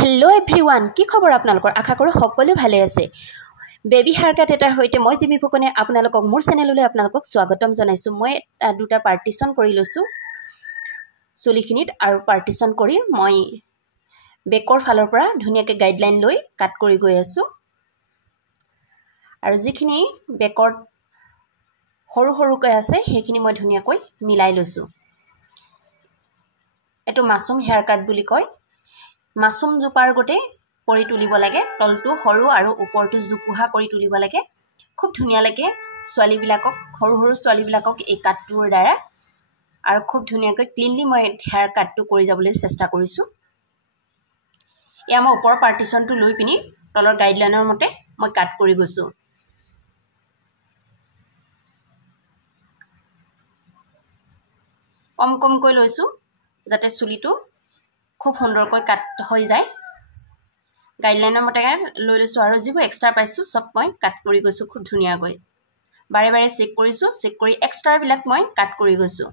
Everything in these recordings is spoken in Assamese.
हेलो एभ्रिवान কি খবৰ আপোনালোকৰ আশা কৰো সকলো ভালে আছে বেবি হেয়াৰ কাট এটাৰ হৈতে মই জিমি ফুকনে আপোনালোকক মোৰ চেনেললৈ আপোনালোকক স্বাগতম জনাইছো মই দুটা পাৰ্টিশন কৰি লৈছো চুলিখিনিত আৰু পাৰ্টিশন কৰি মই বেকৰ ফালৰ পৰা ধুনিয়াকৈ গাইডলাইন লৈ কাট কৰি গৈ আছো আৰু যিখিনি বেকৰ সৰু সৰুকৈ আছে সেইখিনি মই ধুনিয়াকৈ মিলাই লৈছো এটো মাসুম হেয়াৰ কাট বুলি কয় মাসুম জুপাৰ গতে কৰি তুলিব লাগে তলটো হৰু আৰু ওপৰটো জুপুহা কৰি তুলিব লাগে খুব ধুনিয়া লাগে সোৱালি বিলাকক হৰু হৰু সোৱালি বিলাকক এই কাটটোৰ দ্বাৰা আৰু খুব ধুনিয়াকৈ ক্লিনলি মই হেয়াৰ কাটটো কৰি যাবলৈ চেষ্টা কৰিছো এয়া মই ওপৰ পাৰ্টিশনটো লৈ পিনি তলৰ গাইডলাইনৰ মতে মই কাট কৰি গৈছো কম কম কৈ লৈছো যাতে চুলিটো খুব সুন্দৰকৈ কাট হৈ যায় গাইডলাইনৰ মতে লৈ লৈছো আৰু যিবোৰ এক্সট্ৰা পাইছো সব মই কাট কৰি গৈছো খুব ধুনিয়াকৈ বাৰে বাৰে চেক কৰিছো চেক কৰি এক্সট্ৰা বিলাক মই কাট কৰি গৈছো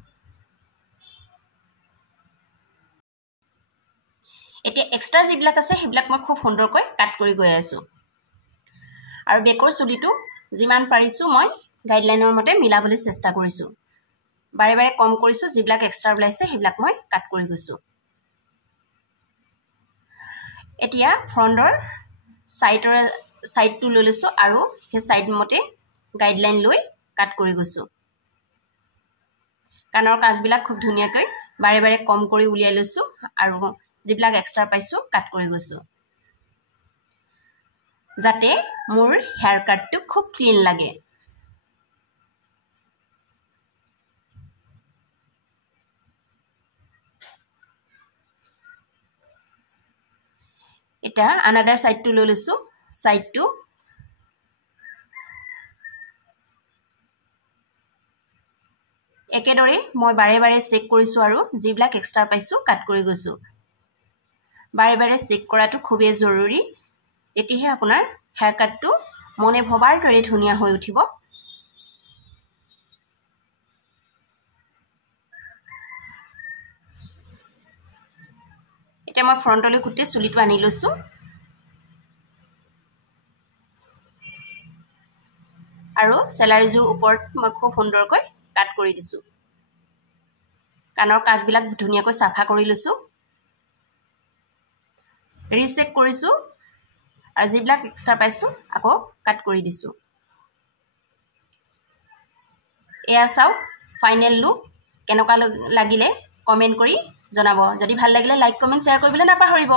এতিয়া এক্সট্ৰা যিবিলাক আছে সেইবিলাক মই খুব সুন্দৰকৈ কাট কৰি গৈ আছো আৰু বেকৰ চুলিটো যিমান পাৰিছো মই গাইডলাইনৰ মতে মিলাবলৈ চেষ্টা কৰিছো বাৰে বাৰে কম কৰিছো যিবিলাক এক্সট্ৰা ওলাইছে সেইবিলাক মই কাট কৰি গৈছো এতিয়া ফ্ৰন্টৰ সাইডটো লৈ লৈছো আৰু সেই সাইড মতে গাইডলাইন লৈ কাট কৰি গৈছো কানৰ কাটবিলাক খুব ধুনিয়াকৈ বাৰে বাৰে কম কৰি উলিয়াই লৈছো আৰু যিবিলাক এক্সট্ৰা পাইছো কাট কৰি গৈছো যাতে মোৰ হেয়াৰ কাটটো খুব ক্লিন লাগে এটা আনাদাৰ সাইডটো লৈ লৈছো সাইডটো একেদৰে মই বাৰে বাৰে চেক কৰিছো আৰু যিবিলাক এক্সট্ৰা পাইছো কাট কৰি গৈছো বাৰে বাৰে চেক কৰাটো খুবেই জৰুৰী এতিহে আপোনাৰ হেয়াৰ কাটটো মনে ভবাৰ দৰে ধুনিয়া হৈ উঠিব এটা মই ফ্ৰন্টলৈ কুটি চুলিটো আনি লৈছো আৰু সেলাৰিজৰ ওপৰত মই খুব সুন্দৰকৈ কাট কৰি দিছো কানৰ কাটবিলাক ধুনিয়াকৈ সাফা কৰি লৈছো ৰিচেক কৰিছো আৰু যিবিলাক এক্সট্ৰা পাইছো আকৌ কাট কৰি দিছো এয়া চাও ফাইনেল লুক কেনেকুৱা লাগিলে কমেন্ট কৰি জনাব যদি ভাল লাগিলে লাইক কমেন্ট শেয়াৰ কৰিবলৈ নাপাহৰিব